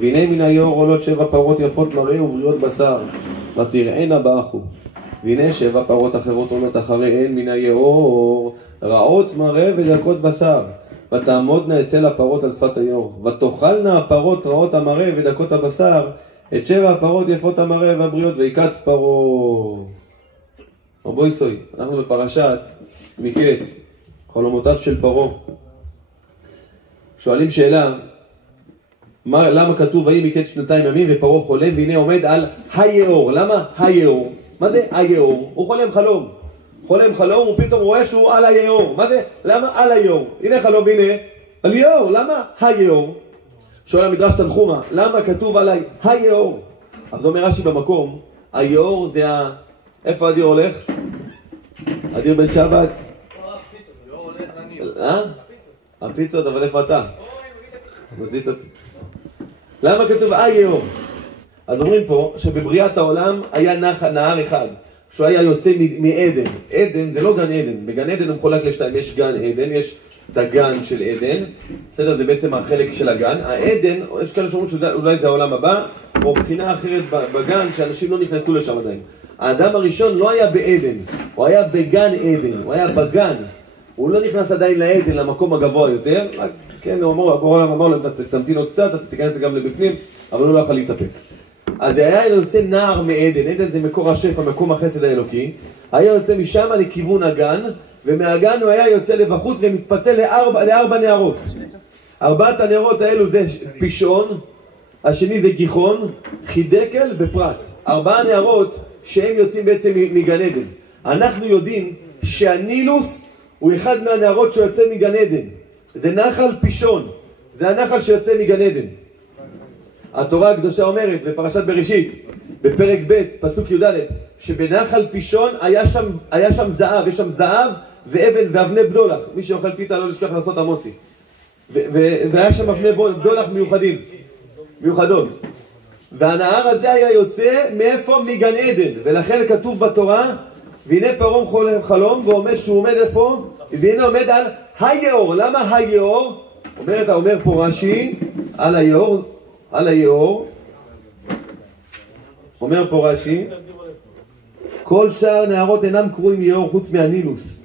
והנה מן היאור עולות 7 פרות יפות מראה ובריאות בשר, ותראינה באחו. והנה 7 פרות אחרות עולות אחריהן מן היאור, רעות מראה ודקות בשר, ותעמודנה אצל הפרות על שפת היאור, ותאכלנה הפרות רעות המראה ודקות הבשר, את 7 הפרות יפות המראה והבריאות, ויקץ פרו. רבו יסוי, אנחנו בפרשת מקץ, חלומותיו של פרו. שואלים שאלה, למה כתוב ויהי מקץ 2 ימים ופרו חולם והנה עומד על היאור? למה היאור? מה זה היאור? הוא חולם חלום. חולם חלום ופתאום רואה שהוא על היאור. מה זה? למה על היאור? הנה חלום והנה על יאור. למה היאור? שואל המדרש תנחומה, למה כתוב עליי היאור? אז אומר רש"י במקום, היאור זה איפה אדיר הולך? אדיר בן שבת? הפיצות, אבל איפה אתה? למה כתוב היאור? אז אומרים פה שבבריאת העולם היה נהר אחד שהוא היה יוצא מעדן. עדן זה לא גן עדן, בגן עדן הוא מחולק לשתיים, יש גן עדן, יש את הגן של עדן, בסדר, זה בעצם החלק של הגן. העדן, יש כאלה שאומרים שאולי זה העולם הבא, או מבחינה אחרת בגן שאנשים לא נכנסו לשם עדיין. האדם הראשון לא היה בעדן, הוא היה בגן עדן, הוא היה בגן, הוא לא נכנס עדיין לעדן, למקום הגבוה יותר, רק, כן, הוא אמר לו, תמתין עוד קצת, אתה תיכנס גם לבפנים, אבל הוא לא יכול להתאפק. אז היה יוצא נער מעדן, עדן זה מקור השפע, מקום החסד האלוקי, היה יוצא משם לכיוון הגן, ומהגן הוא היה יוצא לבחוץ ומתפצל לארבע נערות. 4 הנערות האלו זה פישון, השני זה גיחון, חידקל ופרת. 4 נערות שהם יוצאים בעצם מגן עדן. אנחנו יודעים שהנילוס הוא אחד מהנערות שיוצא מגן עדן. זה נחל פישון, זה הנחל שיוצא מגן עדן. התורה הקדושה אומרת בפרשת בראשית, בפרק ב' פסוק י"ד, שבנחל פישון היה שם זהב, יש שם זהב ואבן ואבני בדולח. מי שאוכל פיתה לא לשכח לעשות המוצי. והיה שם אבני בדולח מיוחדות. והנהר הזה היה יוצא מאיפה? מגן עדן. ולכן כתוב בתורה, והנה פרעה חולם חלום, ואומר שהוא עומד איפה? והנה עומד על היאור. למה היאור? אומר פה רש"י, על היאור. אומר פה רש"י, כל שאר נהרות אינם קרויים יאור חוץ מהנילוס,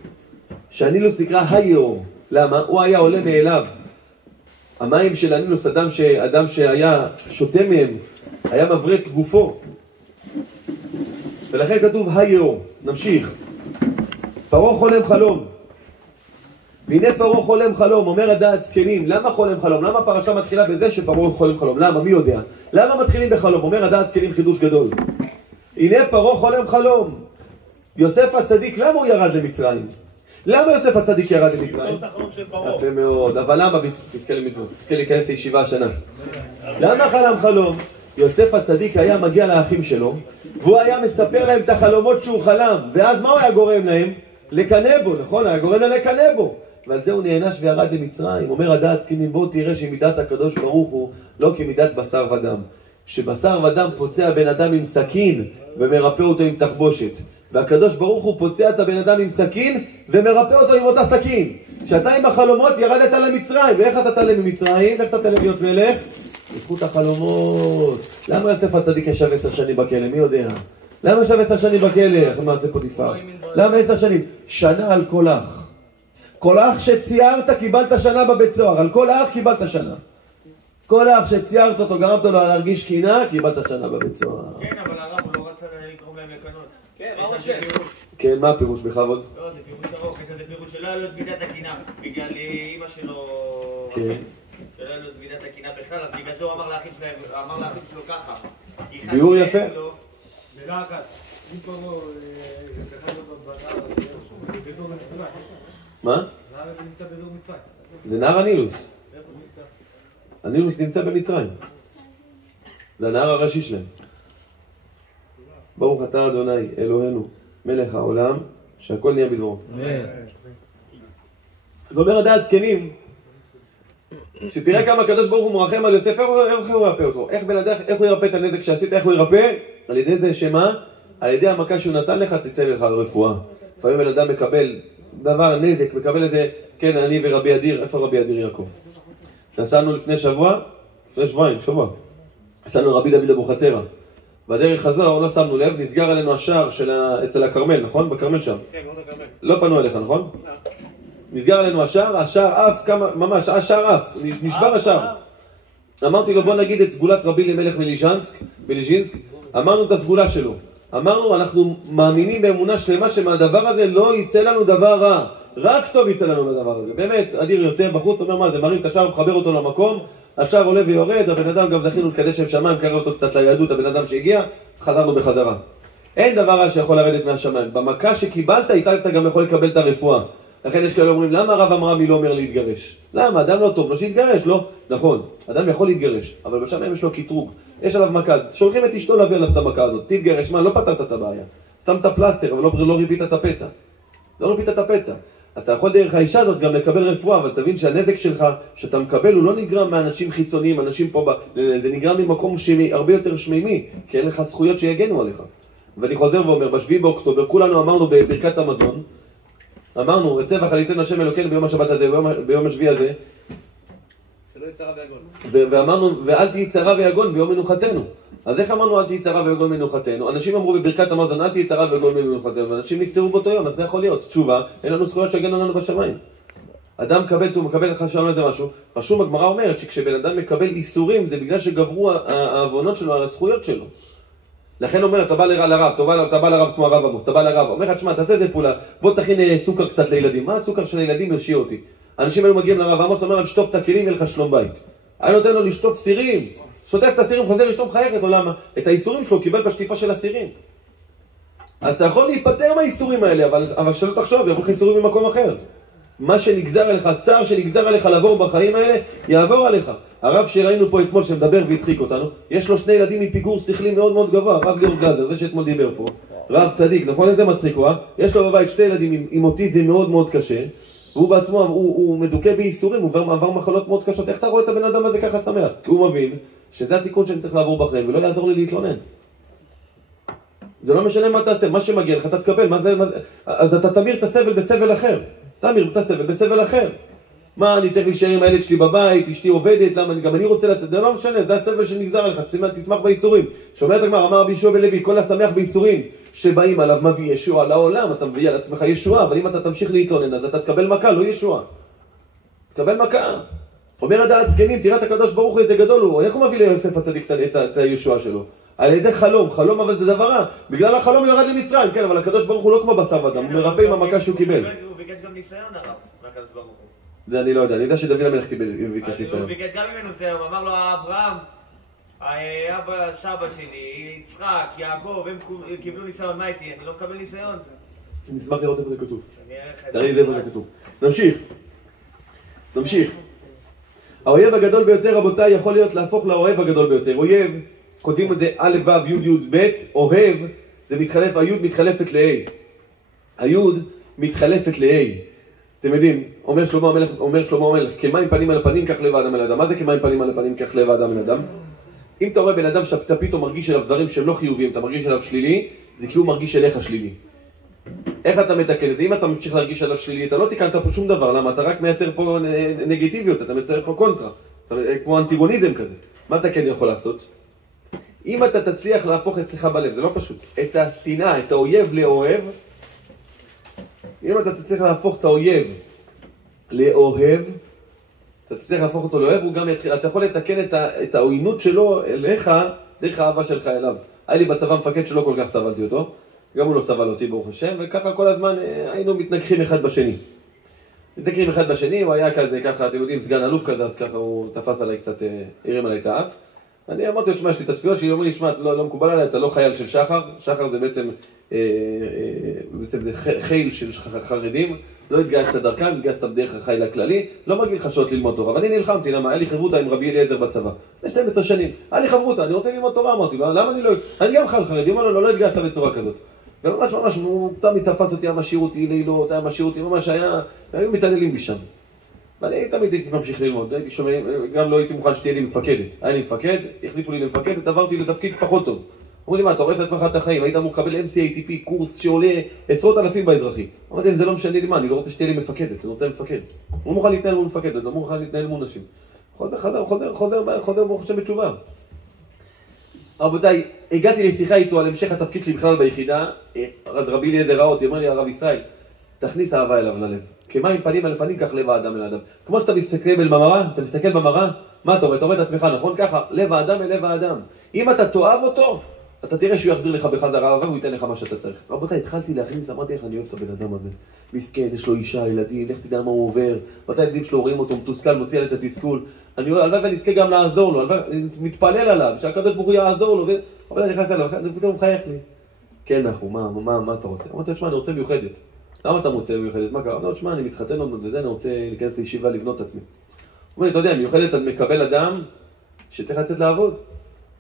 שהנילוס נקרא היאור. למה? הוא היה עולה מאליו. המים של הנילוס, אדם שהיה שותה מהם, היה מברק גופו, ולכן כתוב היאור. נמשיך. פרעה חולם חלום, והנה פרעה חולם חלום. אומר הדעת זקנים, למה חולם חלום? למה הפרשה מתחילה בזה שפרעה חולם חלום? למה? מי יודע? למה מתחילים בחלום? אומר הדעת זקנים חידוש גדול. הנה פרעה חולם חלום. יוסף הצדיק, למה הוא ירד למצרים? למה יוסף הצדיק ירד למצרים? יפה מאוד, אבל למה? תזכה להיכנס לישיבה השנה. למה חלם חלום? יוסף הצדיק היה מגיע לאחים שלו, והוא היה מספר להם את החלומות שהוא חלם, ואז מה הוא היה גורם להם? לקנא בו, נכון? היה גורם להם לקנא בו. ועל זה הוא נענש וירד למצרים. אומר הדעת זקנים, בוא תראה שמידת הקדוש ברוך הוא לא כמידת בשר ודם. שבשר ודם פוצע בן אדם עם סכין ומרפא אותו עם תחבושת, והקדוש ברוך הוא פוצע את הבן אדם עם סכין ומרפא אותו עם אותה סכין. שאתה עם החלומות ירדת למצרים. ואיך אתה תעלה ממצרים? איך אתה תעלה להיות מלך? בזכות החלומות. למה יוסף הצדיק ישב 10 שנים בכלא? מי יודע? למה ישב 10 שנים בכלא? איך מעשה פוטיפר? למה 10 שנים? שנה על כל אח. כל אח שציירת קיבלת שנה בבית סוהר. על כל אח קיבלת שנה. כל אח שציירת אותו, גרמת לו להרגיש קינה, קיבלת שנה בבית סוהר. כן, אבל הרב הוא לא רצה לגרום להם לקנות. כן, מה הוא חושב? כן, מה הפירוש בכבוד? לא, זה פירוש ארוך, יש לזה פירוש שלא היה לו את מידת הקינה. בגלל אמא שלו... כן. שלא היה לו את מידת הקינה בכלל, אז בגלל זה הוא אמר לאחים שלו ככה. ביאור יפה. מילה אחת. אם פה לא... מה? נהר נמצא באזור מצרים. זה נהר הנילוס. הנילוס נמצא במצרים. זה הנהר הראשי שלהם. ברוך אתה אדוני אלוהינו מלך העולם שהכל נהיה בדברו. זאת אומרת הדעת זקנים, שתראה כמה הקדוש ברוך הוא מרחם על יוסף. איך הוא ירפא אותו? איך הוא ירפא את הנזק שעשית? איך הוא ירפא? על ידי זה שמה? על ידי המכה שהוא נתן לך תצא לך רפואה. לפעמים בן אדם מקבל דבר, נזק, מקבל איזה, כן, אני ורבי אדיר. איפה רבי אדיר יעקב? נסענו לפני שבוע, לפני שבועיים, שבוע. עשינו רבי דוד אבוחצירא. בדרך הזו, לא שמנו לב, נסגר עלינו השער אצל הכרמל, נכון? בכרמל שם. כן, מאוד הכרמל. לא פנו אליך, נכון? נסגר עלינו השער עף כמה, ממש, השער עף, נשבר השער. אמרתי לו, בוא נגיד את סגולת רבי אלימלך מליז'ינסק, אמרנו את הסגולה שלו. אמרנו, אנחנו מאמינים באמונה שלמה שמהדבר הזה לא יצא לנו דבר רע. רק טוב יצא לנו מהדבר הזה. באמת, אדיר יוצא בחוץ, אומר מה זה, מרים את השער ומחבר אותו למקום, השער עולה ויורד, הבן אדם גם זכינו לקדש שם שמיים, קרא אותו קצת ליהדות, הבן אדם שהגיע, חזרנו בחזרה. אין דבר רע שיכול לרדת מהשמיים. במכה שקיבלת, איתה אתה גם יכול לקבל את הרפואה. לכן יש כאלה אומרים, למה הרב אמרמי לא אומר להתגרש? למה? אדם לא טוב, לא שיתגרש, לא? נכון, אדם יכול להתגרש, אבל בשמיים יש לו קטרוג, יש עליו מכה, שולחים את אשתו להביא עליו את המכה הזאת, תתגרש, מה? לא פתרת את הבעיה, שמת פלסטר, אבל לא ריפית את הפצע. לא ריפית את הפצע. אתה יכול דרך האישה הזאת גם לקבל רפואה, אבל תבין שהנזק שלך, שאתה מקבל, הוא לא נגרם מאנשים חיצוניים, אנשים פה, זה נגרם ממקום הרבה יותר שמימי, כי אין לך זכויות שיגנו עליך. ואני חוזר ואומר, ב7 באוקטובר, כולנו אמרנו בברכת המזון, אמרנו, רצה וחליצנו השם אלוקינו ביום השבת הזה, ביום השביעי הזה. שלא יהיה צרה ויגון. ואמרנו, ואל תהי צרה ויגון ביום מנוחתנו. אז איך אמרנו, אל תהי צרה ויגון מנוחתנו? אנשים אמרו בברכת המזון, אל תהי צרה ויגון מנוחתנו, ואנשים נפטרו באותו יום, אז זה יכול להיות. תשובה, אין לנו זכויות שיגנו לנו בשמיים. אדם מקבל לך שלום לזה משהו. רשום, הגמרא אומרת שכשבן אדם מקבל איסורים, זה בגלל שגברו העוונות שלו על הזכויות שלו. לכן אומר, אתה בא לרב, אתה בא לרב כמו הרב עמוס, אתה בא לרב, אומר לך, תשמע, תעשה את זה פעולה, בוא תכין סוכר קצת לילדים. מה הסוכר של הילדים? ירשיע אותי. אנשים היו מגיעים לרב עמוס, אומר להם, שטוף את הכלים, יהיה לך שלום בית. היה נותן לו לשטוף סירים, שוטף את הסירים, חוזר לשטוף חייכת, או למה? את האיסורים שלו קיבל בשטיפה של הסירים. אז אתה יכול להיפטר מהאיסורים האלה, אבל שלא תחשוב, יבוא לך איסורים ממקום אחר. מה שנגזר עליך, צער שנגזר עליך לעבור בחיים האלה, יעבור עליך. הרב שראינו פה אתמול שמדבר והצחיק אותנו, יש לו 2 ילדים מפיגור שכלי מאוד מאוד גבוה, הרב ליאור גלזר, זה שאתמול דיבר פה, רב צדיק, נכון? איזה מצחיק הוא, יש לו בבית 2 ילדים עם אוטיזם מאוד מאוד קשה, והוא בעצמו, הוא מדוכא בייסורים, הוא עבר מחלות מאוד קשות. איך אתה רואה את הבן אדם הזה ככה שמח? כי הוא מבין שזה התיקון שאני צריך לעבור בחיים, ולא יעזור לי להתלונן. זה לא משנה מה תעשה, מה שמגיע לך אתה תקבל, אז אתה תמיר את הסבל בסבל אחר. תמיר את הסבל בסבל אחר. מה, אני צריך להישאר עם הילד שלי בבית, אשתי עובדת, למה גם אני רוצה לצאת, זה לא משנה, זה הסבל שנגזר עליך, תשמח בייסורים. שומע את הגמרא, אמר רבי יהושע בן לוי, כל השמח בייסורים שבאים עליו מביא ישועה לעולם, אתה מביא על עצמך ישועה, אבל אם אתה תמשיך להתלונן, אז אתה תקבל מכה, לא ישועה. תקבל מכה. אומר הדעת זקנים, תראה את הקדוש ברוך הוא איזה גדול הוא, איך הוא מביא ליוסף הצדיק את הישועה שלו? על ידי חלום, חלום אבל זה דבר רע, בגלל החלום הוא יורד למצרים, כן, אבל הקדוש ברוך הוא לא כמו בשר ודם, הוא מרפא עם המכה שהוא קיבל. הוא ביקש גם ניסיון הרב, מהקדוש ברוך הוא. זה אני לא יודע, אני יודע שדוד המלך ביקש ניסיון. הוא ביקש גם ממנו ניסיון, הוא אמר לו, אברהם, אבא, סבא שלי, יצחק, יעקב, הם קיבלו ניסיון, מה איתי? אני לא מקבל ניסיון. אני אשמח לראות איפה זה כתוב. תראי לי איפה זה כתוב. נמשיך. האויב הגדול ביותר, רבותיי, יכול להיות להפוך לאוהב הגדול ביותר. אויב, כותבים את זה א' ו' י' י' ב', אוהב, זה מתחלף, הי' מתחלפת ל-A. הי' מתחלפת ל-A. אתם יודעים, אומר שלמה המלך, כמים פנים על הפנים, כך לב האדם אל אדם. מה זה כמים פנים על הפנים, כך לב האדם אל אדם? אם אתה רואה בן אדם שאתה פתאום מרגיש אליו דברים שהם לא חיוביים, אתה מרגיש אליו שלילי, זה כי הוא מרגיש אליך שלילי. איך אתה מתקן את זה? אם אתה ממשיך להרגיש עליו שלילי, אתה לא תיקנת פה שום דבר, למה? אתה רק מייצר פה נגטיביות, אתה מייצר פה קונטרה, כמו אנטיגוניזם כזה. מה אתה כן יכול לעשות? אם אתה תצליח להפוך אצלך בלב, זה לא פשוט, את השנאה, את האויב לאוהב, אם אתה תצליח להפוך את האויב לאוהב, אתה תצליח להפוך אותו לאוהב, הוא גם יתחיל, אתה יכול לתקן את העוינות שלו אליך, דרך האהבה שלך אליו. היה לי בצבא מפקד שלא כל כך סבלתי אותו, גם הוא לא סבל אותי ברוך השם, וככה כל הזמן היינו מתנגחים אחד בשני. מתנגחים אחד בשני, הוא היה כזה, ככה, אתם יודעים, סגן אלוף כזה, אז ככה הוא תפס עליי קצת, הרים עליי את האף. אני אמרתי לו, תשמע, יש לי את התפילה שהיא אומר לי, תשמע, לא מקובל עליי, אתה לא חייל של שחר, שחר זה בעצם זה חיל של חרדים, לא התגייסת דרכם, התגייסת בדרך החיל הכללי, לא מגיע לך שעות ללמוד תורה, ואני נלחמתי, למה? היה לי חברותה עם רבי אליעזר בצבא, זה 12 שנים, היה לי חברותה, אני רוצה ללמוד תורה, אמרתי, למה אני לא, אני גם חרדי, אמר לו, לא התגייסת בצורה כזאת. וממש, הוא תמיד תפס אותי, היה משאיר אותי לילות, היה משאיר אותי, ממש היו מתעללים בי שם. ואני תמיד הייתי ממשיך ללמוד, גם לא הייתי מוכן שתהיה לי מפקדת. היה לי מפקד, החליפו לי למפקדת, עברתי לתפקיד פחות טוב. אמרו לי, מה, אתה הורס לעצמך את החיים, היית אמור לקבל MCATP, קורס שעולה 10,000 באזרחי. אמרתי, זה לא משנה לי מה, אני לא רוצה שתהיה לי מפקדת, אני רוצה מפקד. הוא לא מוכן להתנהל מול מפקדת, לא מוכן להתנהל מול נשים. חוזר ברוך השם בתשובה. רבותיי, הגעתי לשיחה איתו על המשך התפקיד שלי בכלל ביחידה, אז רבי אליעזר ראה אותי, אומר לי הרב ישראל, תכניס אהבה אליו ללב. כמים פנים על פנים, כך לב האדם אל האדם. כמו שאתה מסתכל במראה, אתה מסתכל במראה, מה אתה רואה? אתה רואה את עצמך, נכון? ככה, לב האדם אל לב האדם. אם אתה תאהב אותו, אתה תראה שהוא יחזיר לך בחזרה, והוא ייתן לך מה שאתה צריך. רבותיי, התחלתי להכניס, אמרתי איך אני אוהב את הבן אדם הזה. מסכן, יש לו אישה, ילדים, לך תדע מה הוא עובר. מתי הילדים שלו רואים אותו, מתוסכל, מוציא עליו את התסכול. הלוואי ואני אזכה גם לעזור לו, אני מתפלל עליו, שהקדוש ברוך הוא יעזור לו. אבל אני נכנס אליו, פתאום הוא מחייך לי. כן, נחו, מה אתה רוצה? אמרתי, תשמע, אני רוצה מיוחדת. למה אתה רוצה מיוחדת? מה קרה? לא, תשמע, אני מתחתן וזה, אני רוצה להיכנס לישיבה, לבנות את עצמי. הוא אומר לי, אתה יודע, מיוחדת, אני מקבל אדם שצריך לצאת לעבוד.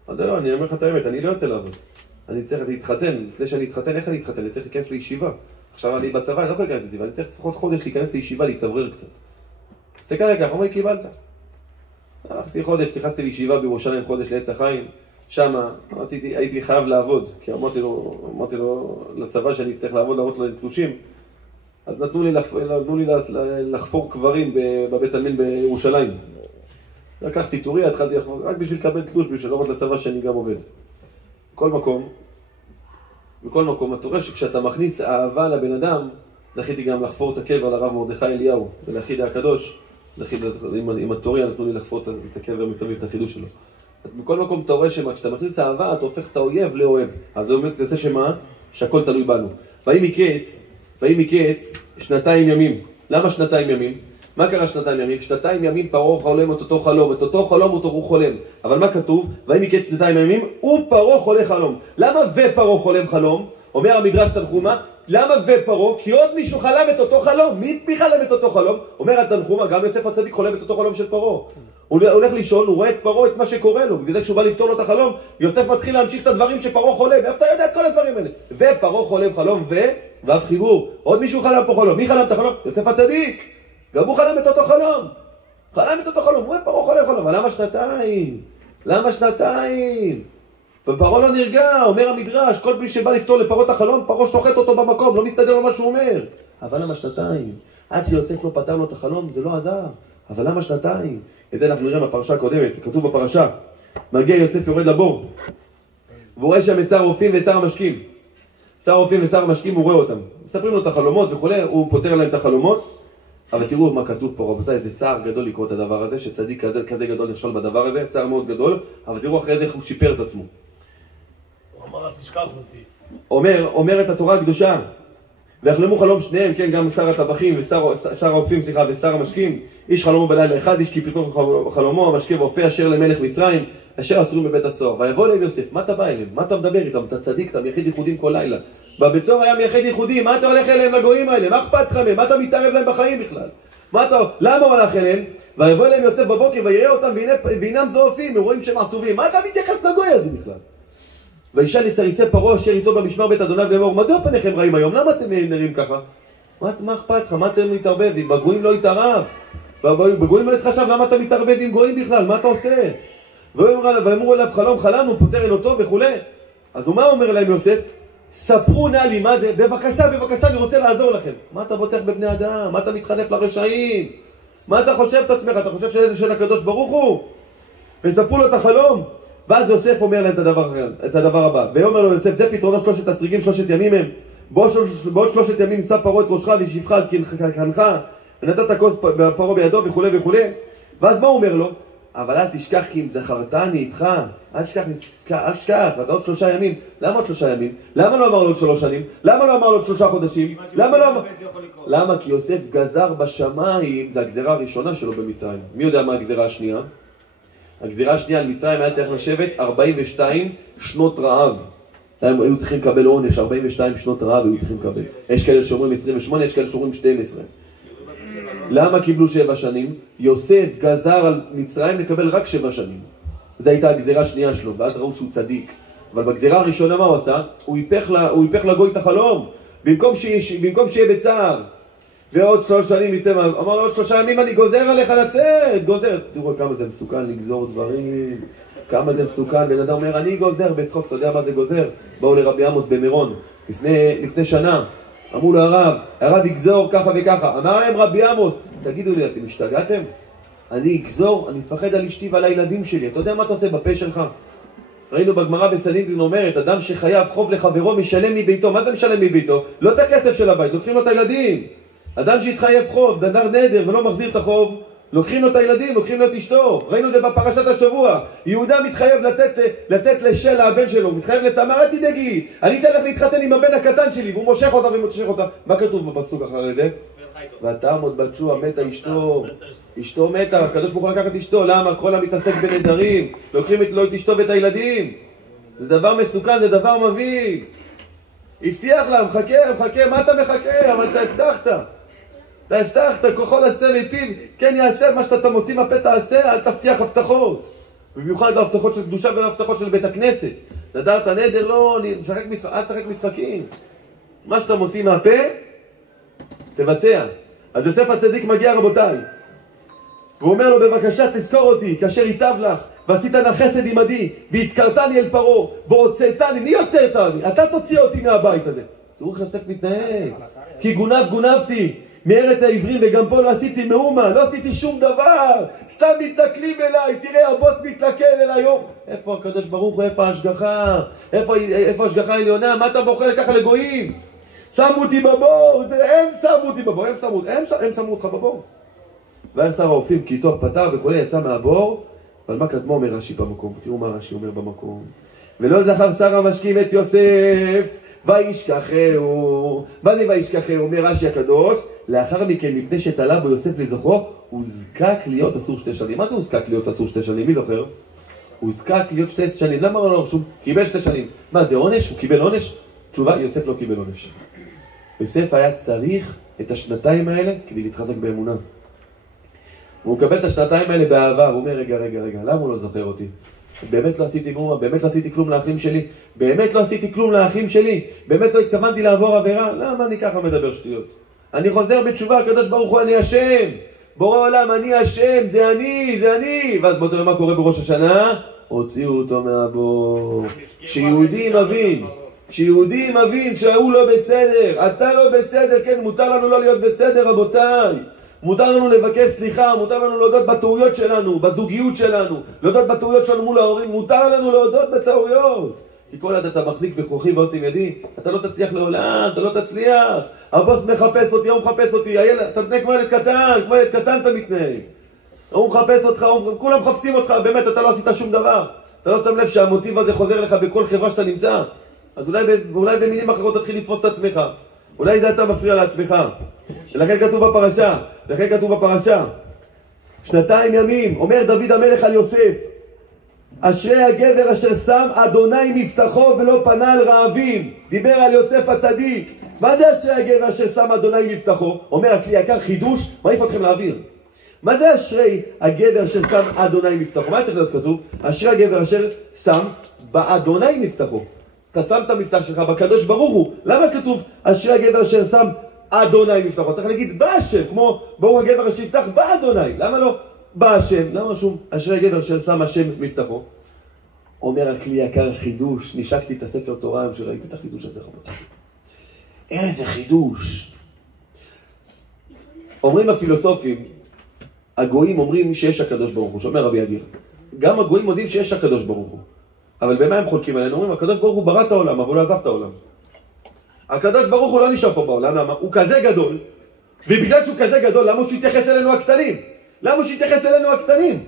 לא, אני אומר לך את האמת, אני לא יוצא לעבוד. אני צריך להתחתן, לפני שאני אתחתן, איך אני אתחתן? אני צריך להיכנס לישיבה. עכשיו אני בצבא, אני לא יכול להיכנס לישיבה, אני צריך לפחות חודש להיכנס לישיבה, להתאוורר קצת. זה ככה, ככה, מה קיבלת? הלכתי חודש, נכנסתי לישיבה בירושלים, חודש לעץ החיים. שמה, הייתי חייב לעבוד, כי אמרתי לו לצבא שאני צריך לעבוד, להראות לו תלושים. אז נתנו לי לחפור קברים בבית עלמין בירושלים. לקחתי טוריה, התחלתי לחפור, רק בשביל לקבל תלוש, בשביל לראות לצבא שאני גם עובד. בכל מקום, אתה רואה שכשאתה מכניס אהבה לבן אדם, זכיתי גם לחפור את הקבר לרב מרדכי אליהו, ולאחיד הקדוש, עם הטוריה נתנו לי לחפור את הקבר מסביב, את החידוש שלו. בכל מקום אתה רואה שכשאתה מכניס אהבה, אתה הופך את האויב לאוהב. אז זה אומר, זה עושה שמה? שהכל תלוי בנו. ויהי מקץ 2 ימים. למה 2 ימים? מה קרה 2 ימים? 2 ימים פרעה חולם את אותו חלום, את אותו חלום הוא חולם. אבל מה כתוב? ויהי מקץ 2 ימים, ופרעה חולה חלום. למה ופרעה חולם חלום? אומר המדרש תנחומה, למה ופרעה? כי עוד מישהו חלם את אותו חלום. מי חלם את אותו חלום? אומר התנחומה, גם יוסף הצדיק חולם את אותו חלום של פרעה. הוא הולך לישון, הוא רואה את פרעה, את מה שקורה לו. בגלל כשהוא בא לפתור לו את החלום, יוסף מתחיל להמשיך את הדברים שפרעה חולם. איפה אתה יודע את כל הדברים האלה? ופרעה חולם חלום, ואף חיבור. עוד מישהו חלם פה חלום. מי חלם את החלום? יוסף הצדיק. גם הוא חלם את אותו חלום. הוא רואה פרעה חולם חלום. אבל למה 2? ופרעה לא נרגע, אומר המדרש, כל מי שבא לפתור לפרעה את החלום, פרעה שוחט אותו במקום, לא מסתדר לו מה שהוא אומר. אבל למה 2? עד שיוסף לא פתר לו את החלום, זה לא עזר. אבל למה 2? את זה אנחנו נראה בפרשה הקודמת, כתוב בפרשה. מגיע יוסף יורד לבור, והוא רואה שם את שר הרופאים ואת שר המשקים. שר הרופאים ושר המשקים, הוא רואה אותם. מספרים לו את החלומות וכו', הוא פותר להם את החלומות. אבל תראו מה כתוב פה, רבותיי, זה צער גדול לקרוא את הדבר הזה, שצדיק כזה גדול נכשל בדבר הזה, צער מאוד גדול, אבל תראו אחרי זה איך הוא שיפר את עצמו. הוא אמר, תשכח אותי. אומרת התורה הקדושה, ויחלמו חלום שניהם, כן, גם שר הטבחים ושר האופים, ושר המשקים, איש חלומו בלילה אחד, איש כי פתאום חלומו, המשקה ואופה אשר למלך מצרים, אשר אסורים בבית הסוהר. ויבוא אליהם יוסף, מה אתה בא אליהם? מה אתה מדבר איתם? אתה צדיק, אתה מייחד ייחודים כל לילה. בבית סוהר היה מייחד ייחודים, מה אתה הולך אליהם לגויים האלה? מה אכפת לך מהם? מה אתה מתערב להם בחיים בכלל? למה הוא הלך אליהם? ויבוא אליהם יוסף בבוקר ויראה אותם והינם זועפים, הם רואים שהם עצובים. מה אתה מתייחס לגוי הזה בכלל? וישאל לצריסי פרעה אשר איתו במשמר בית אדוניו לאמור, מדוע פניכם רעים היום? למה אתם נראים ככה? מה אכפת לך? מה אתם מתערבבים? בגויים לא התערב. בגויים לא התחשב, למה אתה מתערבב עם גויים בכלל? מה אתה עושה? ואמרו אליו חלום חלמנו, פותר אלותו וכו'. אז מה אומר להם יוסף? ספרו נא לי מה זה, בבקשה, אני רוצה לעזור לכם. מה אתה בוטח בבני אדם? מה אתה מתחנף לרשעים? מה אתה חושב את עצמך? אתה חושב שזה של הקדוש ברוך הוא? וספרו לו את החלום. ואז יוסף אומר להם את הדבר הבא. ויאמר לו יוסף, זה פתרונו 3 הסריגים, 3 ימים הם. בעוד 3 ימים שא פרעה את ראשך וישיבך על כנך, ונתת כוס פרעה בידו וכו'. ואז מה הוא אומר לו? אבל אל תשכח כי אם זכרתני איתך. אל תשכח, אתה עוד 3 ימים. למה עוד 3 ימים? למה לא אמר לו עוד 3 שנים? למה לא אמר לו עוד 3 חודשים? למה? כי יוסף גזר בשמיים, זה הגזרה הראשונה שלו במצרים. מי יודע מה הגזרה השנייה? הגזירה השנייה על מצרים היה צריך לשבת 42 שנות רעב. הם היו צריכים לקבל עונש, 42 שנות רעב היו צריכים לקבל. יש כאלה שאומרים 28, יש כאלה שאומרים 12. למה קיבלו 7 שנים? יוסף גזר על מצרים לקבל רק 7 שנים. זו הייתה הגזירה השנייה שלו, ואז ראו שהוא צדיק. אבל בגזירה הראשונה מה הוא עשה? הוא היפך לגוי את החלום. במקום שיהיה בצער. ועוד 3 שנים יצא, אמר לו עוד 3 ימים אני גוזר עליך לצאת, גוזר. תראו כמה זה מסוכן לגזור דברים, כמה זה מסוכן. בן אדם אומר אני גוזר בצחוק, אתה יודע מה זה גוזר? באו לרבי עמוס במירון לפני שנה, אמרו לו הרב יגזור ככה וככה. אמר להם רבי עמוס, תגידו לי, אתם השתגעתם? אני אגזור, אני מפחד על אשתי ועל הילדים שלי. אתה יודע מה אתה עושה בפה שלך? ראינו בגמרא בסנהדרין אומרת, אדם שחייב חוב לחברו משלם מביתו. מה זה משלם מביתו? לא את הכסף של הבית, לוקחים לו את הילדים. אדם שהתחייב חוב, נדר נדר ולא מחזיר את החוב, לוקחים לו את הילדים, לוקחים לו את אשתו. ראינו זה בפרשת השבוע. יהודה מתחייב לתת לשלה הבן שלו, מתחייב לתמר, אל תדאגי, אני אתן לך להתחתן עם הבן הקטן שלי, והוא מושך אותה ומושך אותה. מה כתוב בפסוק אחרי זה? ותעמוד בת שוע, מתה אשתו. אשתו מתה, הקדוש ברוך הוא לקח את אשתו. למה? כל המתעסק בנדרים, לוקחים לו את אשתו ואת הילדים. זה דבר מסוכן, זה דבר מביא. הבטיח לה, מחכה, מה אתה מחכה? אבל אתה הבטחת, ככל עשה מפיו, כן יעשה, מה שאתה מוציא מהפה תעשה, אל תבטיח הבטחות. במיוחד להבטחות של קדושה ולהבטחות של בית הכנסת. נדרת נדר, לא, אל תשחק משחקים. מה שאתה מוציא מהפה, תבצע. אז יוסף הצדיק מגיע, רבותיי, והוא אומר לו, בבקשה תזכור אותי, כאשר ייטב לך, ועשית נא חסד עמדי, והזכרתני אל פרעה, והוצאתני. מי הוצאתני? אתה תוציא אותי מהבית הזה. תראו איך יוסף מתנהג. כי גונבתי מארץ העברים, וגם פה לא עשיתי מאומה, לא עשיתי שום דבר, סתם מתנכלים אליי. תראה, הבוס מתנכל אליי. איפה הקדוש ברוך הוא? איפה ההשגחה? איפה ההשגחה העליונה? מה אתה בוחר ככה לגויים? שמו אותי בבור, הם שמו אותי בבור, הם שמו אותך בבור. והיה שר האופים, כי איתו פתר וכו', יצא מהבור. אבל מה קדמו אומר רש"י במקום? תראו מה רש"י אומר במקום. ולא זכר שר המשקים את יוסף, וישכחהו. מה זה וישכחהו? אומר רש"י הקדוש, לאחר מכן, מפני שתלה בו יוסף לזכרו, הוא זקק להיות אסור 2 שנים. מה זה הוא זקק להיות אסור 2 שנים? מי זוכר? הוא זקק להיות 2 שנים. למה לא רשום? קיבל 2 שנים. מה זה עונש? הוא קיבל עונש? תשובה, יוסף לא קיבל עונש. יוסף היה צריך את השנתיים האלה כדי להתחזק באמונה. הוא מקבל את השנתיים האלה באהבה, הוא אומר, רגע, למה הוא לא זוכר אותי? באמת לא עשיתי גרומה, באמת לא עשיתי כלום לאחים שלי, באמת לא התכוונתי לעבור עבירה, למה אני ככה מדבר שטויות? אני חוזר בתשובה, הקדוש ברוך הוא, אני אשם, בורא עולם, אני אשם, זה אני, ואז באותו יום מה קורה בראש השנה? הוציאו אותו מהבור. כשיהודי מבין שהוא לא בסדר, אתה לא בסדר, כן, מותר לנו לא להיות בסדר, רבותיי. מותר לנו לבקש סליחה, מותר לנו להודות בטעויות שלנו, בזוגיות שלנו, להודות בטעויות שלנו מול ההורים, מותר לנו להודות בטעויות. כי כל עד אתה מחזיק בכוחי ועוצם ידי, אתה לא תצליח לעולם, אתה לא תצליח. הבוס מחפש אותי, הוא מחפש אותי, הילד, אתה מתנהג כמו ילד קטן אתה מתנהג. הוא מחפש אותך, כולם מחפשים אותך, באמת אתה לא עשית שום דבר. אתה לא שם לב שהמוטיב הזה חוזר לך בכל חברה שאתה נמצא. אז אולי במילים אחרות תתחיל לתפוס את עצמך. אולי זה אתה מפריע לעצמך. ולכן כתוב בפרשה, 2 ימים, אומר דוד המלך על יוסף, אשרי הגבר אשר שם אדוני מבטחו ולא פנה על רעבים. דיבר על יוסף הצדיק. מה זה אשרי הגבר אשר שם אדוני מבטחו? אומר הכלי יקר חידוש, מעיף אתכם לאוויר. מה זה אשרי הגבר אשר שם אדוני מבטחו? מה צריך להיות כתוב? אשרי הגבר אשר שם באדוני מבטחו. אתה שם את המבטח שלך בקדוש ברוך הוא. למה כתוב אשרי הגבר אשר שם אדוני מבטחו? צריך להגיד בהשם, כמו ברוך הגבר אשר יפתח באדוני. למה לא בהשם? למה שום אשרי הגבר אשר שם השם מבטחו? אומר הכלי יקר חידוש. נשקתי את הספר תורה היום שראיתי את החידוש הזה, רבותיי. איזה חידוש. אומרים הפילוסופים, הגויים אומרים שיש הקדוש ברוך הוא, שאומר רבי אדיר. גם הגויים יודעים שיש הקדוש ברוך הוא. אבל במה הם חולקים עלינו? אומרים, הקדוש ברוך הוא ברא את העולם, אבל הוא עזב את העולם. הקדוש ברוך הוא לא נשאר פה בעולם, למה? הוא כזה גדול, ובגלל שהוא כזה גדול, למה שהוא יתייחס אלינו הקטנים?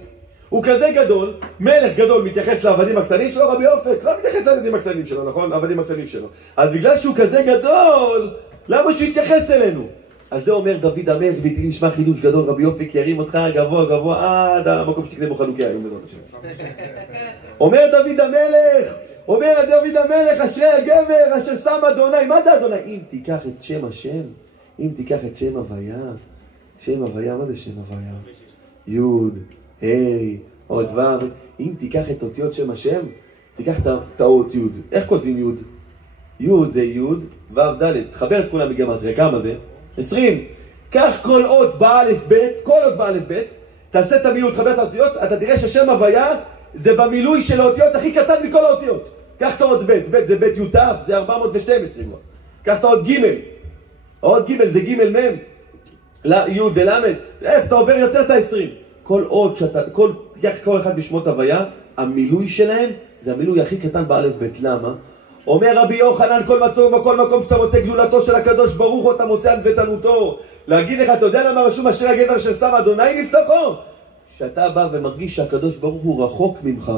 הוא כזה גדול, מלך גדול מתייחס לעבדים הקטנים שלו, רבי אופק, לא מתייחס לעבדים הקטנים שלו, נכון? לעבדים הקטנים שלו. אז בגלל שהוא כזה גדול, למה שהוא יתייחס אלינו? אז זה אומר דוד המלך, ותראי נשמע חידוש גדול, רבי אופק ירים אותך גבוה עד המקום שתקנה בו חנוכיה היום בעזרת השם. אומר דוד המלך, אשרי הגבר אשר שם אדוני. מה זה אדוני? אם תיקח את שם השם, אם תיקח את שם הוויה, מה זה שם הוויה? יוד, היי, עוד דבר. אם תיקח את אותיות שם השם, תיקח את האות יוד. איך כותבים יוד? יוד זה יוד, ו' ד', תחבר את כולם בגימטריה, כמה זה? 20. קח כל אות באלף ב', תעשה את המילוי, תחבר את האותיות, אתה תראה ששם הוויה זה במילוי של האותיות הכי קטן מכל האותיות. קח את האות ב' זה ב' י' ת', זה 412. קח את האות ג', האות ג' זה ג' מ', י' ול', אתה עובר יותר את ה-20. כל אות שאתה, כל אחד בשמות הוויה, המילוי שלהם זה המילוי הכי קטן באלף בית. למה? אומר רבי יוחנן, כל מקום שאתה מוצא גדולתו של הקדוש ברוך הוא, אתה מוצא ענוותנותו. להגיד לך, אתה יודע למה רשום אשרי הגבר ששם אדוני נפתחו? כשאתה בא ומרגיש שהקדוש ברוך הוא רחוק ממך,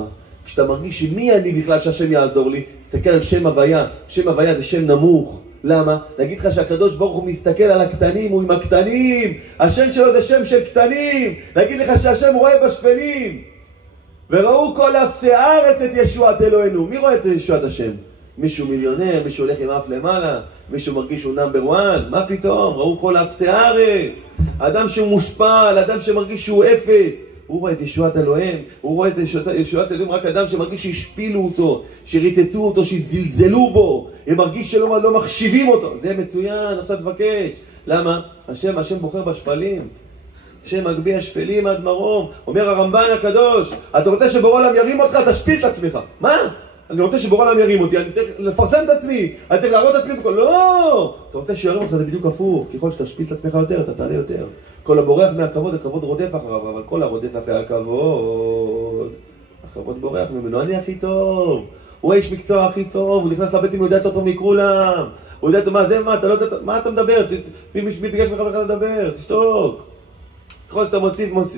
כשאתה מרגיש שמי אני בכלל שהשם יעזור לי, תסתכל על שם הוויה. שם הוויה זה שם נמוך. למה? להגיד לך שהקדוש ברוך הוא מסתכל על הקטנים, הוא עם הקטנים. השם שלו זה שם של קטנים. להגיד לך שהשם רואה בשפלים. וראו כל אפסי הארץ את ישועת אלוהינו. מי רואה את ישועת השם? מישהו מיליונר, מישהו הולך עם אף למעלה, מישהו מרגיש שהוא נאמבר 1, מה פתאום? ראו כל אפסי הארץ. אדם שהוא מושפל, אדם שמרגיש שהוא אפס, הוא רואה את ישועת אלוהים. הוא רואה את ישועת אלוהים רק אדם שמרגיש שהשפילו אותו, שריצצו אותו, שזלזלו בו, הם מרגיש שלא מחשיבים אותו. זה מצוין, עכשיו תבקש. למה? השם בוחר בשפלים. השם מגביה שפלים עד מרום. אומר הרמב"ן הקדוש, אתה רוצה שבורא עולם ירים אותך, תשפיל את עצמך. מה? אני רוצה שבורא עולם ירים אותי, אני צריך לפרסם את עצמי, אני צריך להראות את עצמי בכל... לא! אתה רוצה שירים אותך, זה בדיוק הפוך. ככל שתשפיל את עצמך יותר, אתה תעלה יותר. כל הבורח מהכבוד, הכבוד רודף אחריו, אבל כל הרודף אחרי הכבוד בורח ממנו. אני הכי טוב, הוא האיש מקצוע הכי טוב, הוא נכנס לבית אם הוא יודע יותר טוב מכולם. הוא יודע מה זה, מה, אתה לא יודע, מה אתה מדבר? מי ביקש ממך בכלל לדבר? תשתוק. ככל שאתה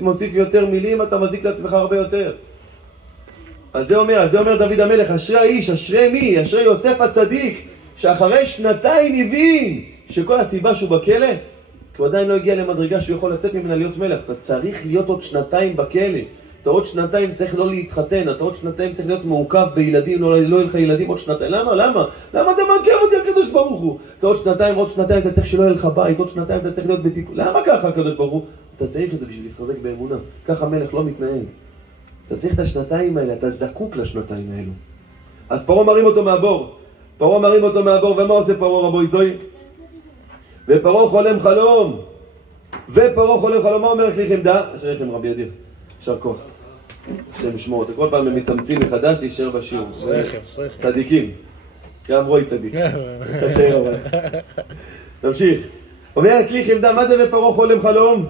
מוסיף יותר מילים, אתה מזיק לעצמך הרבה יותר. אז זה אומר דוד המלך, אשרי האיש, אשרי מי? אשרי יוסף הצדיק, שאחרי שנתיים הבין שכל הסיבה שהוא בכלא, כי הוא עדיין לא הגיע למדרגה שהוא יכול לצאת ממנה להיות מלך. אתה צריך להיות עוד שנתיים בכלא. אתה עוד שנתיים צריך לא להתחתן, אתה עוד שנתיים צריך להיות מעוקב בילדים, לא יהיה לך ילדים עוד שנתיים. למה אתה מעכב אותי הקדוש ברוך הוא? אתה עוד שנתיים אתה צריך שלא יהיה לך בית, עוד שנתיים אתה צריך להיות בטיפול. למה ככה הקדוש ברוך הוא? אתה צריך את זה בשביל להתחזק באמונה. ככה מלך לא מתנהל. אתה צריך את השנתיים האלה, אתה זקוק לשנתיים האלו. אז פרעה מרים אותו מהבור. ומה עושה פרעה רבו יזוי? ופרעה חולם חלום. מה אומר כלי חמדה? אשרי לכם רבי אדיר. יישר כוח. השם ישמור. כל פעם הם מתאמצים מחדש להישאר בשיעור. צדיקים. גם רוי צדיק. תמשיך. אומר כלי חמדה, מה זה ופרעה חולם חלום?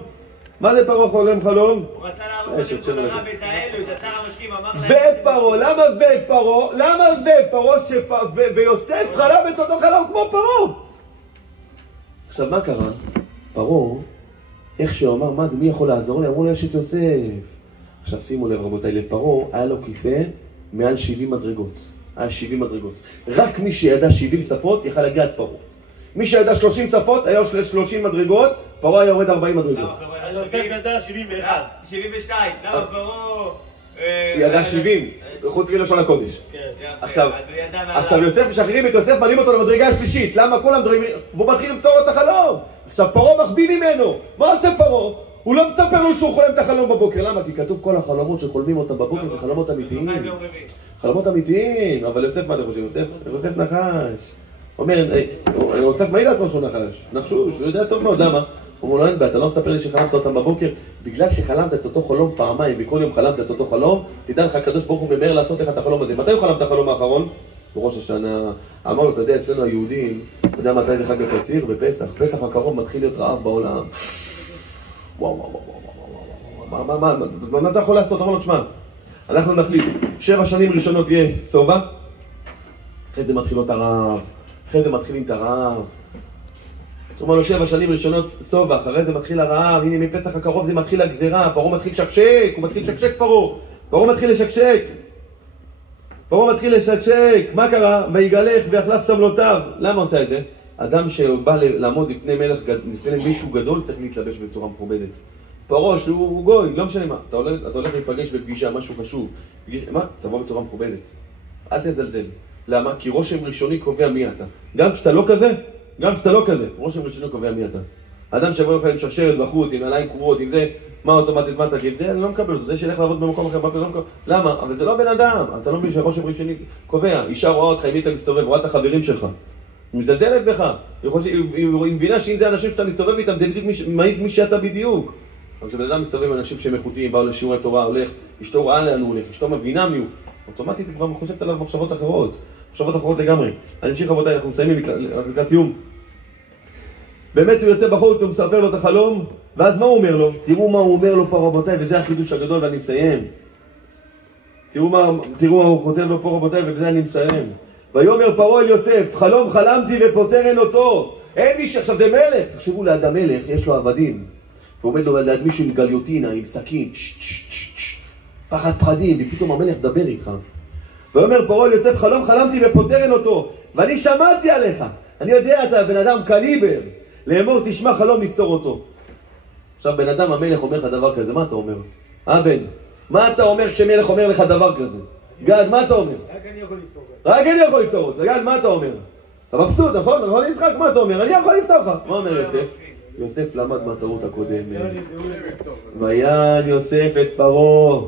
מה זה פרעה חולם חלום? הוא רצה להראות את כל הרב את האלו, את השר המשקים, אמר להם... ופרעה, למה ופרעה ויוסף חלם את אותו חלום כמו פרעה? עכשיו מה קרה? פרעה, איך שהוא אמר, מה זה, מי יכול לעזור לי? אמרו לי, יש את יוסף. עכשיו שימו לב רבותיי, לפרעה היה לו כיסא מעל 70 מדרגות. היה 70 מדרגות. רק מי שידע 70 שפות יכל להגיע עד פרעה. מי שידע 30 שפות היה 30 מדרגות, פרעה היה יורד 40 מדרגות. יוסף ידע 71. 72, למה פרעה... ידע 70, חוץ מלשון הקודש. עכשיו יוסף משחררים את יוסף, מעלים אותו למדרגה השלישית. למה כולם מדרגים? והוא מתחיל לפתור את החלום. עכשיו פרעה מחביא ממנו. מה עושה פרעה? הוא לא מספר לו שהוא חולם את החלום בבוקר. למה? כי כתוב כל החלומות שחולמים אותם בבוקר זה חלומות אמיתיים. חלומות אמיתיים. אבל יוסף, מה אתה חושב? יוסף נחש. אומר, יוסף מעיד על שהוא נחש. נחשוש, הוא יודע טוב מאוד. למה? הוא אומר לו, אין בעיה, אתה לא מספר לי שחלמת אותם בבוקר, בגלל שחלמת את אותו חלום פעמיים, וכל יום חלמת את אותו חלום, תדע לך, הקדוש ברוך הוא ממהר לעשות לך את החלום הזה. מתי הוא חלם את החלום האחרון? בראש השנה. אמר לו, אתה יודע, אצלנו היהודים, אתה יודע מתי זה חג הקציר? בפסח. פסח הקרוב מתחיל להיות רעב בעולם. מה אתה יכול לעשות? אתה יכול לשמע. אנחנו נחליט, 7 שנים ראשונות יהיה סובה, אחרי זה מתחילות הרעב, אחרי זה מתחילים את הרעב. כלומר לו 7 שנים ראשונות סובה, אחרי זה מתחיל הרעב, הנה מפסח הקרוב זה מתחיל הגזירה, פרעה מתחיל לשקשק, הוא מתחיל לשקשק פרעה מתחיל לשקשק, מה קרה? ויגלח ויחלף סמלותיו. למה עושה את זה? אדם שבא לעמוד לפני מישהו גדול צריך להתלבש בצורה מכובדת. פרעה שהוא גוי, לא משנה מה, אתה הולך להיפגש בפגישה, משהו חשוב, מה? תבוא בצורה מכובדת, אל תזלזל. למה? כי רושם ראשוני קובע מי אתה. גם כשאתה לא כזה, רושם ראשוני קובע מי אתה. אדם שבוא לך עם שרשרת בחוץ, עם עיניים קרועות, עם זה, מה אוטומטית, מה תגיד? זה אני לא מקבל אותו, זה שילך לעבוד במקום אחר, למה? אבל זה לא בן אדם, אתה לא מבין שרושם ראשוני קובע. אישה רואה אותך, אם אתה מסתובב, רואה את החברים שלך, היא מזלזלת בך, היא מבינה שאם זה אנשים שאתה מסתובב איתם, זה בדיוק מי שאתה בדיוק. אבל כשבן אדם מסתובב עם אנשים שהם איכותיים, באו לשיעורי תורה, הולך, אשתו רואה לאן הוא הולך, אשתו מבינה מי הוא, אוטומטית היא כבר חושבת עליו מחשבות אחרות לגמרי. אני אמשיך רבותיי, אנחנו מסיימים לקראת סיום. באמת הוא יוצא בחוץ, הוא מספר לו את החלום, ואז מה הוא אומר לו? תראו מה הוא אומר לו פה רבותיי, וזה החידוש הגדול ואני מסיים. תראו מה הוא כותב לו פה רבותיי, ובזה אני מסיים. ויאמר פרעה אל יוסף, חלום חלמתי ופוטר אין אותו. אין מי עכשיו זה מלך. תחשבו ליד המלך, יש לו עבדים. ועומד לו ליד מישהו עם גליוטינה, עם סכין, פחד פחדים, ופתאום המלך מדבר איתך. ויאמר פרעה אל יוסף, חלום חלמתי ופוטר אין אותו. ואני שמעתי עליך. אני יודע, אתה בן אדם קליבר. לאמור תשמע חלום לפתור אותו. עכשיו בן אדם המלך אומר לך דבר כזה, מה אתה אומר? בן, מה אתה אומר כשמלך אומר לך דבר כזה? גד, מה אתה אומר? רק אני יכול לפתור. רק אני יכול לפתור אותו. גד, מה אתה אומר? אתה מבסוט, נכון? נכון יצחק, מה אתה אומר? אני יכול לפתור לך. מה אומר יוסף? יוסף למד מהטעות הקודמת. ויען יוסף את פרעה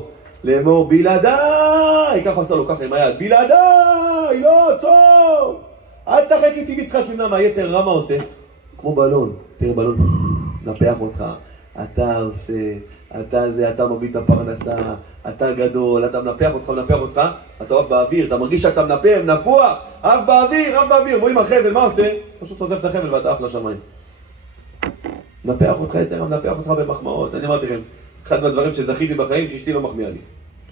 לאמור בלעדיי, ככה עשה לו ככה עם היד, בלעדיי, לא, צור, אל תשחק איתי משחק. למה היצר רע מה עושה? כמו בלון, תראה בלון, נפח אותך, אתה עושה, אתה מביא את הפרנסה, אתה גדול, אתה מנפח אותך, אתה עף באוויר, אתה מרגיש שאתה נפוח, עף באוויר, רואים החבל, מה עושה? פשוט עוזב את החבל ואתה עף לשמיים. מנפח אותך יצר, מנפח אותך במחמאות. אני אמרתי לכם, אחד מהדברים שזכיתי בחיים, שאשתי לא מחמיאה לי.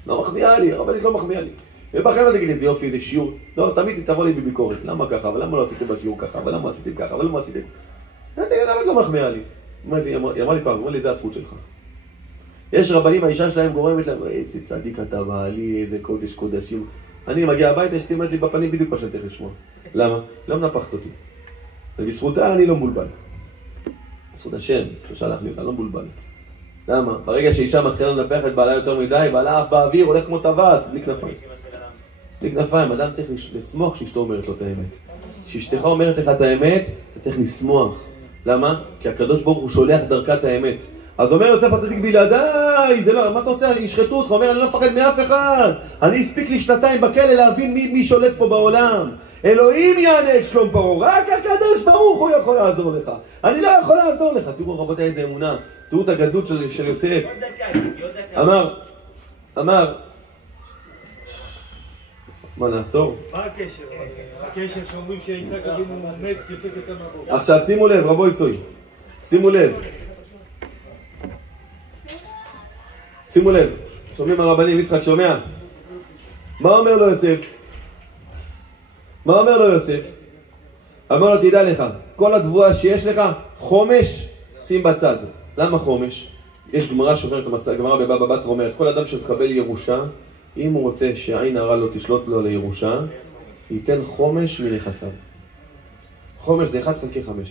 לא מחמיאה לי, הרבנית לא מחמיאה לי. ובחיים לא תגיד איזה יופי, איזה שיעור. לא, תמיד תבוא לי בביקורת. למה ככה? אבל למה לא עשיתם בשיעור ככה? אבל למה עשיתם ככה? אבל למה עשיתם? למה לא מחמיאה לי? היא אמרה לי פעם, זה הזכות שלך. יש רבנים, האישה שלהם גורמת להם, איזה צדיק אתה בעלי, איזה קודש קודשים. אני מגיע הביתה, אשתי אומרת לי בפנים בדיוק מה שאני צריך לשמוע. למה? לא מנפחת אותי. ובזכותה אני לא מולבל. בזכות השם, ששלח לי אותה, לא מולבל. למה? ברגע שאישה מתחילה לנפח את בעלה יותר מדי, בעלה אף באוויר, הולך כמו טווס, בלי כנפיים. בלי כנפיים, אדם צריך לשמוח שאשתו אומרת לו את האמת. כשאשתך אומרת לך את האמת, אתה צריך לשמוח. למה? כי הקדוש ברוך הוא שולח דרכת האמת. אז אומר יוסף הצדיק בלעדיי, זה לא, מה אתה עושה? ישחטו אותך, אומר אני לא מפחד מאף אחד. אני הספיק לי 2 בכלא להבין מי שולט פה בעולם. אלוהים יענה את שלום פרעה, רק הקדוש ברוך הוא יכול לעזור לך. אני לא יכול לעזור לך. תראו רבותיי איזה אמונה, תראו את הגדלות של יוסף. אמר, מה נעשור? מה הקשר? הקשר שאומרים שיצחק אבינו מת יוסף יצא מהבור. עכשיו שימו לב רבו יסוי, שימו לב, שומעים הרבנים, יצחק שומע? מה אומר לו יוסף? אמר לו תדע לך, כל התבואה שיש לך, חומש, שים בצד. למה חומש? יש גמרא שאומרת, גמרא בבבא בתרא אומרת, כל אדם שמקבל ירושה, אם הוא רוצה שעין הרע לא תשלוט לו לירושה, ייתן חומש מנכסיו. חומש זה 1/5,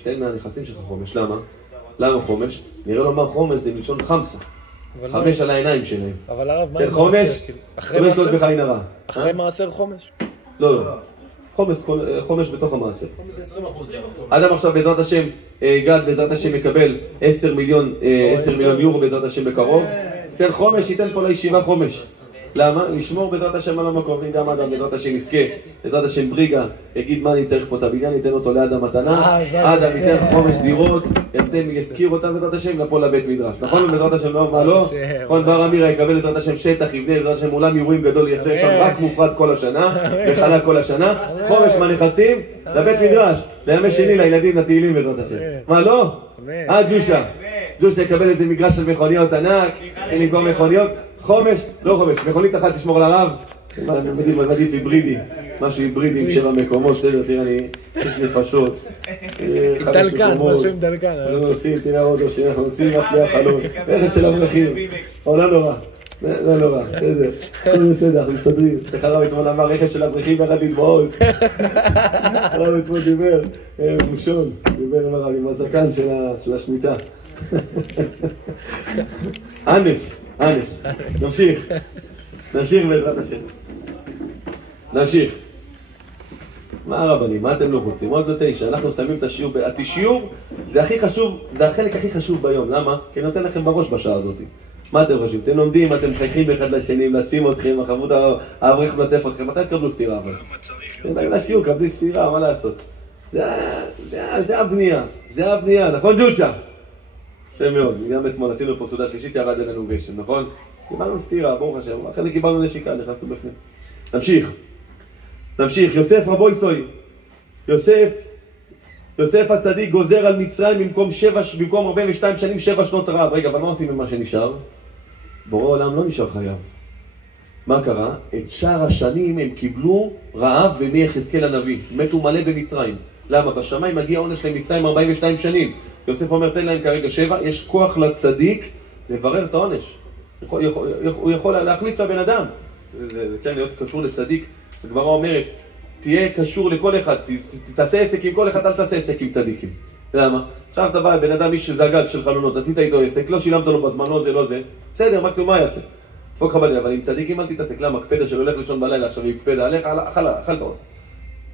תן מהנכסים שלך חומש. למה חומש? נראה לו מה חומש זה מלשון חמסה. 5 על העיניים שלהם. אבל הרב, מה תן חומש, לא ישלוט בך עין הרע. אחרי מעשר חומש? לא. חומש בתוך המעשר. אדם עכשיו בעזרת השם, גד בעזרת השם יקבל 10 מיליון יורו בעזרת השם בקרוב. תן חומש, ייתן פה לישיבה חומש. למה? לשמור בעזרת השם על המקום. אם גם אדם בעזרת השם יזכה, בעזרת השם בריגה, יגיד מה אני צריך פה את הבניין, ייתן אותו ליד המתנה. אדם ייתן חומש דירות, יזכיר אותם בעזרת השם לפה לבית מדרש. נכון? בעזרת השם לא, מה לא? נכון, בר אמירה יקבל בעזרת השם שטח, יבנה בעזרת השם אולם אירועים גדול, יעשה שם רק מופרד כל השנה, וחלק כל השנה. חומש מהנכסים לבית מדרש, לימי שני לילדים לתהילים בעזרת השם. מה לא? ג'ושה יקבל איזה מגרש של מכוניות ענק, נמכור מכוניות. חומש, לא חומש, מכונית אחת תשמור על הרב. עדיף היברידי, משהו היברידי עם 7 מקומות, בסדר, תראה אני, 6 נפשות. דלקן, משהו עם דלקן. אנחנו עושים, תראה אוטו שאנחנו עושים רק מהחלון. רכב של אברכים, לא נורא, בסדר, הכל בסדר, מסתדרים. איך הרב אתמול אמר, רכב של אברכים יחד לדמעות. הרב אתמול דיבר, מושון, דיבר עם הרב, עם הזקן של השמיטה. ענף. נמשיך בעזרת השם. נמשיך. מה הרבנים? מה אתם לא רוצים? עוד 9, אנחנו שמים את השיעור. השיעור זה הכי חשוב, זה החלק הכי חשוב ביום. למה? כי אני נותן לכם בראש בשעה הזאת. מה אתם חושבים? אתם לומדים, אתם מחייכים באחד לשני, מלטפים אתכם, החבות האברך מלטף אתכם. מתי תקבלו סתירה? אתם באים לשיעור, קבלי סתירה, מה לעשות? זה הבנייה, נכון ג'ושה? יפה מאוד, גם אתמול עשינו פה סעודה שלישית, ירד אלינו גשם, נכון? קיבלנו סתירה, ברוך השם, אחרי זה קיבלנו נשיקה, נכנסנו בפנים. נמשיך, יוסף רבו יסוי. יוסף הצדיק גוזר על מצרים במקום 42 שנים 7 שנות רעב. רגע, אבל מה עושים עם מה שנשאר? בורא עולם לא נשאר חייב. מה קרה? את שאר השנים הם קיבלו רעב בימי יחזקאל הנביא. מתו מלא במצרים. למה? בשמיים מגיע עונש למצרים 42 שנים. יוסף אומר, תן להם כרגע 7, יש כוח לצדיק לברר את העונש. הוא יכול להחליף לבן אדם. זה כן, להיות קשור לצדיק. הגמרא אומרת, תהיה קשור לכל אחד, תעשה עסק עם כל אחד, אל תעשה עסק עם צדיקים. למה? עכשיו אתה בא, בן אדם איש זגג של חלונות, עשית איתו עסק, לא שילמת לו בזמן, לא זה, לא זה. בסדר, מקסימום מה יעשה? דפוק לך בלב, אבל עם צדיקים אל תתעסק. למה? קפדה שלא הולך לישון בלילה, עכשיו היא קפדה עליך, אכלת עוד.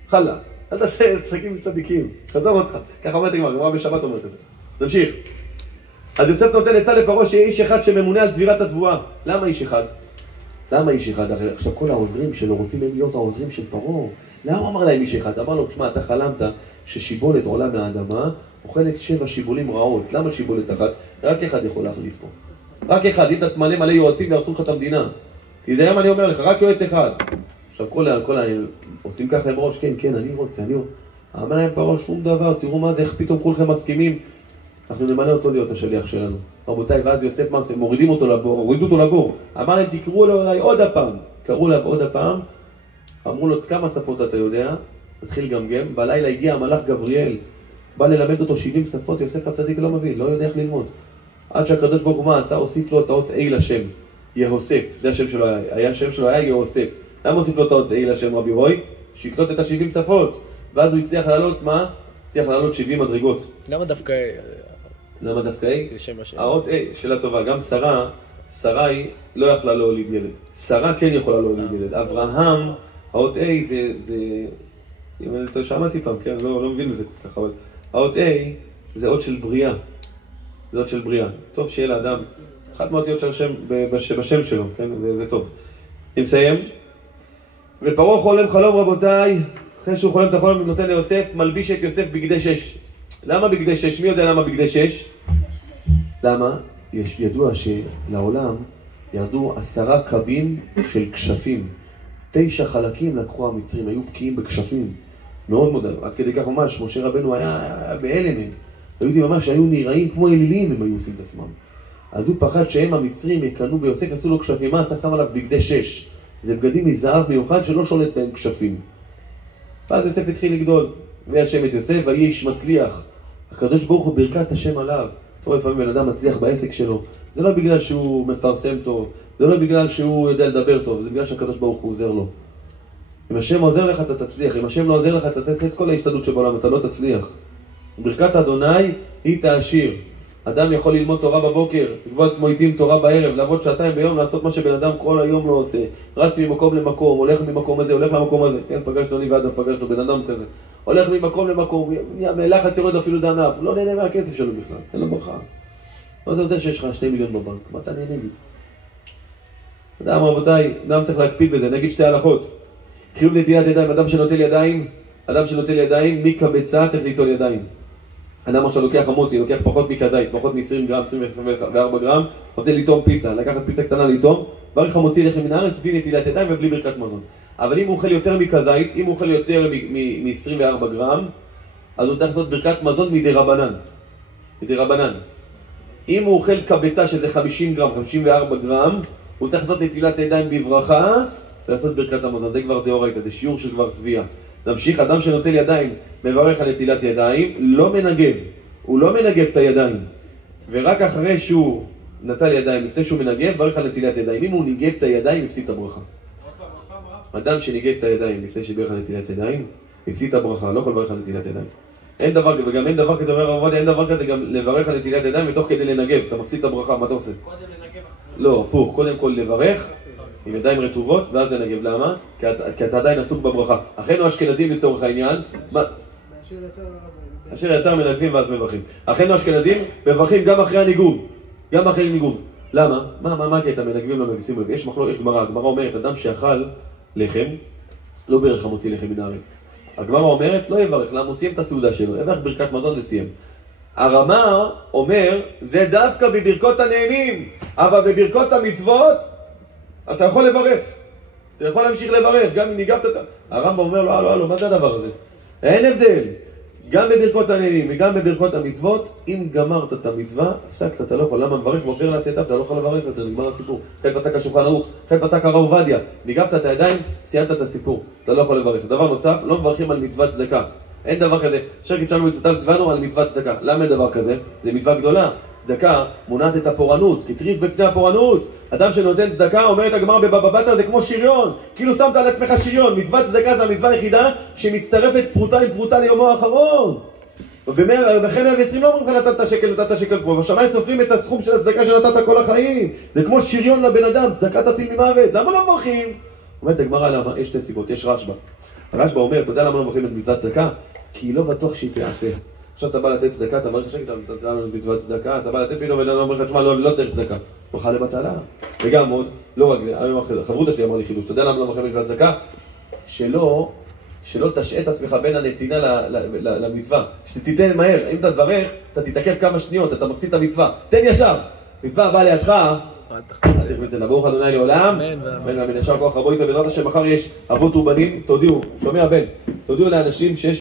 חלה. אל תעשה עסקים עם צדיקים. חזור אותך. ככה אומרת הגמרא, הגמרא בשבת אומרת את זה. נמשיך. אז יוסף נותן עצה לפרעה שיהיה איש אחד שממונה על צבירת התבואה. למה איש אחד? למה איש אחד? עכשיו כל העוזרים שלו רוצים להיות העוזרים של פרעה. למה הוא אמר להם איש אחד? אמר לו, תשמע, אתה חלמת ששיבולת עולה מהאדמה, אוכלת 7 שיבולים רעות. למה שיבולת אחת? רק אחד יכול להחליט פה. רק אחד, אם אתה תמלא מלא יועצים וירסו לך את המדינה. כי זה היום אני אומר לך, רק יועץ אחד. עכשיו כל עושים ככה עם ראש, כן, אני רוצה. אמר להם פרעה, שום דבר, תראו מה זה, איך פתאום כולכם מסכימים. אנחנו נמנה אותו להיות השליח שלנו. רבותיי, ואז יוסף מה, מורידים אותו לבור, הורידו אותו לבור. אמר להם, תקראו לו אליי עוד הפעם. קראו לה עוד הפעם. אמרו לו, כמה שפות אתה יודע? התחיל גמגם. בלילה הגיע המלאך גבריאל. בא ללמד אותו 70 שפות, יוסף הצדיק לא מבין, לא יודע איך ללמוד. עד שהקדוש ברוך הוא מה עשה? הוסיף לו את האות A לשם. יהוסף. זה השם שלו היה. השם שלו היה יהוסף. למה הוסיף לו את האות A לשם רבי רוי? שיקלוט את ה-70 שפות. ואז הוא הצליח לעלות מה? הצליח לעלות 70 מדרגות. למה דווקא למה דווקא A? לשם השם. האות A, שאלה טובה. גם שרה היא לא יכלה להוליד ילד. שרה כן יכולה להוליד ילד. אברהם, האות A זה... אם אני שמעתי פעם, כן? לא מבין לזה כל כך, אבל... האות A זה אות של בריאה. זה אות של בריאה. טוב שיהיה לאדם. אחת מהאותיות של השם בשם שלו, כן? זה טוב. נסיים. ופרעה חולם חלום רבותיי, אחרי שהוא חולם את החלום נותן ליוסף, מלביש את יוסף בגדי 6. למה בגדי 6? מי יודע למה בגדי 6? למה? ידוע שלעולם ירדו 10 קבים של כשפים. 9 חלקים לקחו המצרים, היו בקיאים בכשפים. מאוד מאוד, עד כדי כך ממש, משה רבנו היה בהלם. היו ממש, היו נראים כמו אלילים, הם היו עושים את עצמם. אז הוא פחד שהם המצרים יקנו ביוסף, עשו לו כשפים. מה עשה? שם עליו בגדי 6. זה בגדים מזהב מיוחד שלא שולט בהם כשפים. ואז יוסף התחיל לגדול. והשם את יוסף, ויהיה איש מצליח. הקדוש ברוך הוא ברכת השם עליו. טוב, לפעמים בן אדם מצליח בעסק שלו. זה לא בגלל שהוא מפרסם טוב. זה לא בגלל שהוא יודע לדבר טוב. זה בגלל שהקדוש ברוך הוא עוזר לו. אם השם עוזר לך, אתה תצליח. אם השם לא עוזר לך, אתה תעשה את כל ההשתדלות שבעולם, אתה לא תצליח. ברכת אדוני היא תעשיר. אדם יכול ללמוד תורה בבוקר, לקבוע עצמו עיתים תורה בערב, לעבוד 2 ביום, לעשות מה שבן אדם כל היום לא עושה. רץ ממקום למקום, הולך ממקום הזה, הולך למקום הזה. כן, פגשנו אני ואדם, פגשנו בן אדם כזה. הולך ממקום למקום, מלחץ יורד אפילו דעניו, לא נהנה מהכסף שלו בכלל, אין לו ברכה. מה זה עוזר שיש לך 2 מיליון בבנק? מה אתה נהנה מזה? אדם רבותיי, אדם צריך להקפיד בזה, נגיד 2 הלכות. קריב נטילת ידיים, אדם שנוטל ידיים, מקבצה צריך ליטול ידיים. אדם עכשיו לוקח המוצי, לוקח פחות מכזית, פחות מ-20 גרם, 24 גרם, רוצה ליטום פיצה, לקחת פיצה קטנה ליטום, ברך המוציא לחם מן הארץ, בלי נטילת ידיים ובלי ברכת מזון. אבל אם הוא אוכל יותר מכזית, אם הוא אוכל יותר מ-24 גרם, אז הוא צריך לעשות ברכת מזון מדרבנן. אם הוא אוכל קבצה שזה 50 גרם, 54 גרם, הוא צריך לעשות נטילת ידיים בברכה, ולעשות ברכת המזון. זה כבר דאורייתא, זה שיעור של כבר צביעה. נמשיך, אדם שנוטל ידיים, מברך על נטילת ידיים, לא מנגב. הוא לא מנגב את הידיים. ורק אחרי שהוא נטל ידיים, לפני שהוא מנגב, מברך על נטילת ידיים. אם הוא ניגב את הידיים, הפסיד את הברכה. אדם שניגב את הידיים לפני שברך על נטילת ידיים, הפסיד את הברכה, לא יכול לברך על נטילת ידיים. אין דבר כזה, וגם אין דבר כזה, אומר הרב עובדיה, אין דבר כזה גם לברך על נטילת ידיים ותוך כדי לנגב. אתה מפסיד את הברכה, מה אתה עושה? קודם לנגב. לא, הפוך, קודם כל לברך עם ידיים רטובות, ואז לנגב. למה? כי אתה עדיין עסוק בברכה. אחינו אשכנזים לצורך העניין, אשר יצר מנגבים ואז מברכים. אחינו אשכנזים מברכים גם אחרי הניגוב. גם אחרי ניגוב. למה? מה הקטע? מנגבים לא מגביסים לב. יש מחלוקת, יש גמרא. הגמרא אומרת, אדם שאכל לחם, לא ברך המוציא לחם מן הארץ. הגמרא אומרת, לא יברך, למה הוא סיים את הסעודה שלו. יברך ברכת מזון וסיים. הרמ"א אומר, זה דווקא בברכות הנעימים, אבל בברכות המצוות, אתה יכול לברך. אתה יכול להמשיך לברך, גם אם ניגבת את... הרמב"ם אומר לו, לא, מה זה הדבר הזה? אין הבדל. גם בברכות הנהנים וגם בברכות המצוות, אם גמרת את המצווה, הפסקת, אתה לא יכול. למה מברך ועובר לעשייתיו, אתה לא יכול לברך יותר, נגמר הסיפור. כן פסק השולחן ערוך, כן פסק הרב עובדיה, ניגבת את הידיים, סיימת את הסיפור, אתה לא יכול לברך. דבר נוסף, לא מברכים על מצוות צדקה. אין דבר כזה. שרקת שלנו מצוותיו צוונו על מצוות צדקה. למה אין דבר כזה? זה מצווה גדולה. צדקה מונעת את הפורענות, כתריס בפני הפורענות. אדם שנותן צדקה, אומרת הגמרא בבבא בתרא, זה כמו שריון, כאילו שמת על עצמך שריון. מצוות צדקה זה המצווה היחידה שמצטרפת פרוטה עם פרוטה ליומו האחרון. ובחן 120 לא אומרים לך נתת שקל פה, בשמיים סופרים את הסכום של הצדקה שנתת כל החיים. זה כמו שריון לבן אדם, צדקה תציל ממוות. למה לא מברכים? אומרת הגמרא, למה? יש שתי סיבות, יש רשב"א. הרשב"א אומר, אתה יודע למה לא מברכים את מצוות צדקה? כי היא לא בטוח שהיא תעשה. עכשיו אתה בא לתת צדקה, אתה מברך השקט, אתה נתן לנו מצוות צדקה, אתה בא לתת פתאום ואתה אומר לך, תשמע, לא צריך צדקה. ברכה לבטלה. וגם עוד, לא רק זה, חברותא שלי אמר לי חידוש, אתה יודע למה לא מברכים מצוות צדקה? שלא תשעה את עצמך בין הנתינה למצווה. שתיתן מהר, אם אתה תברך, אתה תתעכב כמה שניות, אתה מפסיד את המצווה. תן ישר. מצווה הבאה לידך, ברוך ה' לעולם, אמן ואמן. ישר כוח רבו ישראל, בעזרת השם מחר יש אבות ובנים, תודיעו, שומע בן, תודיעו לאנשים שיש